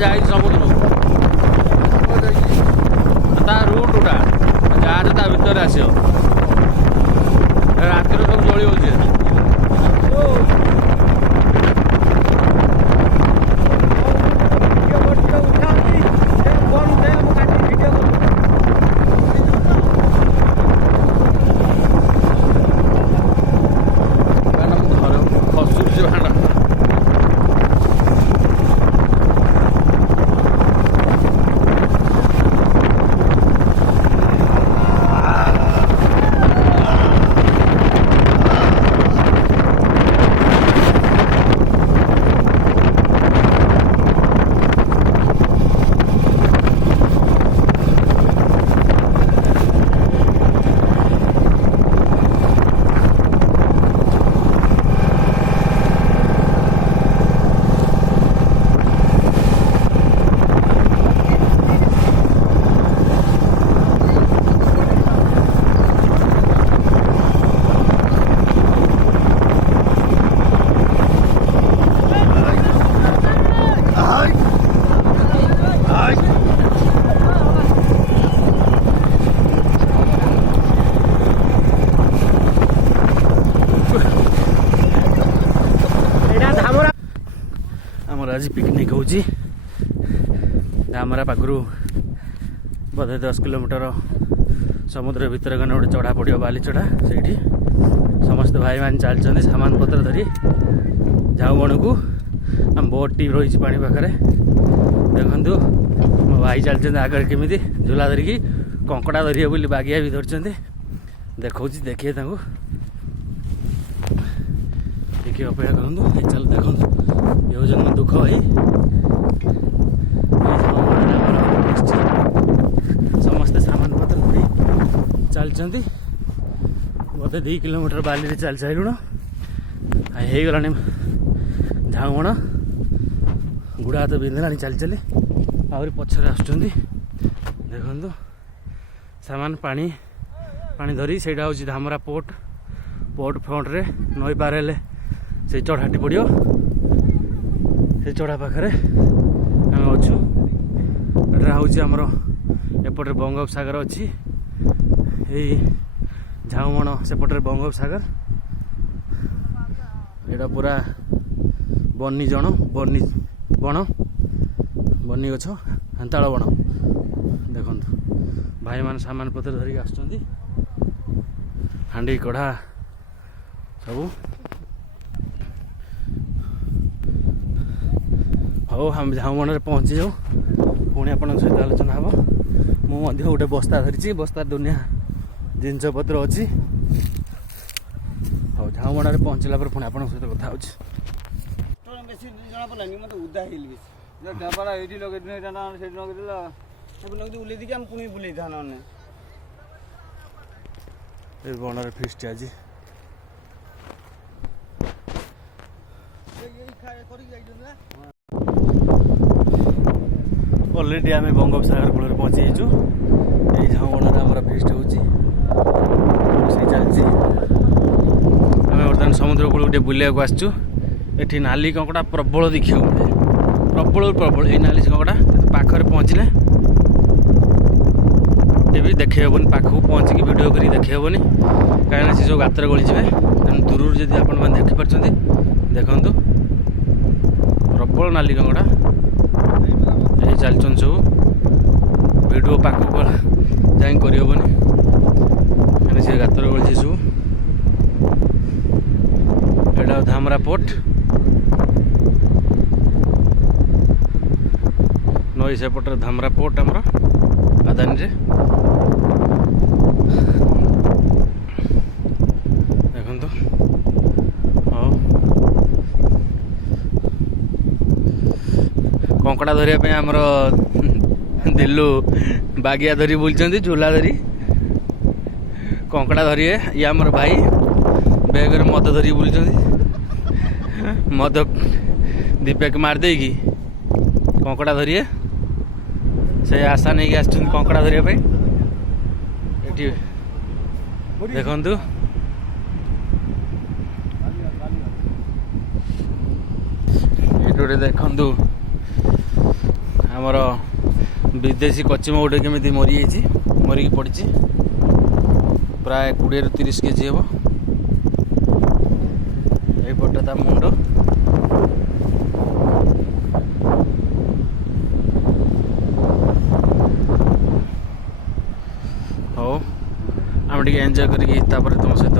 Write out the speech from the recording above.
जाए समुद्र रूट गुटा जहाज ता भितर आस रात सब जली हो आज पिकनिक हो धामरा पाखु बोधे 10 किलोमीटर समुद्र भितर गने गोटे चढ़ा पड़ो बाली चढ़ा से समस्त भाई मान चलते सामान पत्र धरी झाऊबण को आम बोट टी रही पा पाखे देखु मो भाई चलते आगे केमी झूला धरिकी कंकड़ा धरिए बोली बागिया भी धरते देखा देखिए देखिए अपेक्षा करूँ चल देखो ये जन्म दुख भाई समस्ते सामान पत्र धरी चलती बोधे 2 किलोमीटर बाली चल सारूण होगला झाऊबण गुड़ा हाथ बिंधला चली चली आहरी पछरे आसुँच देखु सामान पानी पानी धरी से धामरा पोर्ट फ्रंट रे नई पार हेले से चढ़ाटी पड़ो से चढ़ा पाखे आम अच्छु एटा हूँ आमर एपटे बंगोपसागर अच्छी यही झाऊबण सेपटे बंगोपसागर एटा पूरा बनी बनी गछ हांताल बण देखु भाई मान सामान पत्र धरिक आसुँच हांडी कढ़ा सब हो हम झाऊबण पहुँची जाऊ पुणी आप सहित आलोचना हम मुझे गोटे बस्ता धरी बस्ता दुनिया जिनस पत्र अच्छी हाँ झाऊबण पहुँचला पुणी आप सहित कथा हो बणरे फिस्ट आज अलरेडी आम बंगोपसागर कूल पहुँची जाइचु ये झाऊबण आम फिस्ट हो चलती आम बर्तमान समुद्र कूल गोटे बुलिया को आसचु एठी नाली कंकड़ा प्रबल देखा मिले प्रबल ये नाली कंकड़ा पाखरे पहुँचले भी देखे हेबनी पाखक पहुँचिकी वीडियो करी देखे हेबनी कहीं से जो गातर गली जाए तेणु दूर जब आप देखिपार देखु प्रबल नाली कंकड़ा ये चलचन सब वीडियो पाखक जाए करहबनी कहीं से गातर गली सब एटा धामरा पोर्ट नई सेपटे धामरा पोर्ट आमर आदानी रे देखो हाँ कंकड़ा धरिया आमर दिल्लू बागिया धरी बुलचंदी झूला धरी कंकड़ा धरिए ये आमर भाई बैग मद धरी बुलचंदी मद दीपेक मारदे कि कंकड़ा धरिए से आशा नहीं आस कंकड़ा धरिया देखु ये देखु आमर विदेशी कचिम गोटे केमी मरी मरिकी पड़ी प्राय 20 ରୁ 30 केजी हे यपटे ता मुंड हो आम टे एंजॉय करके तुम सहित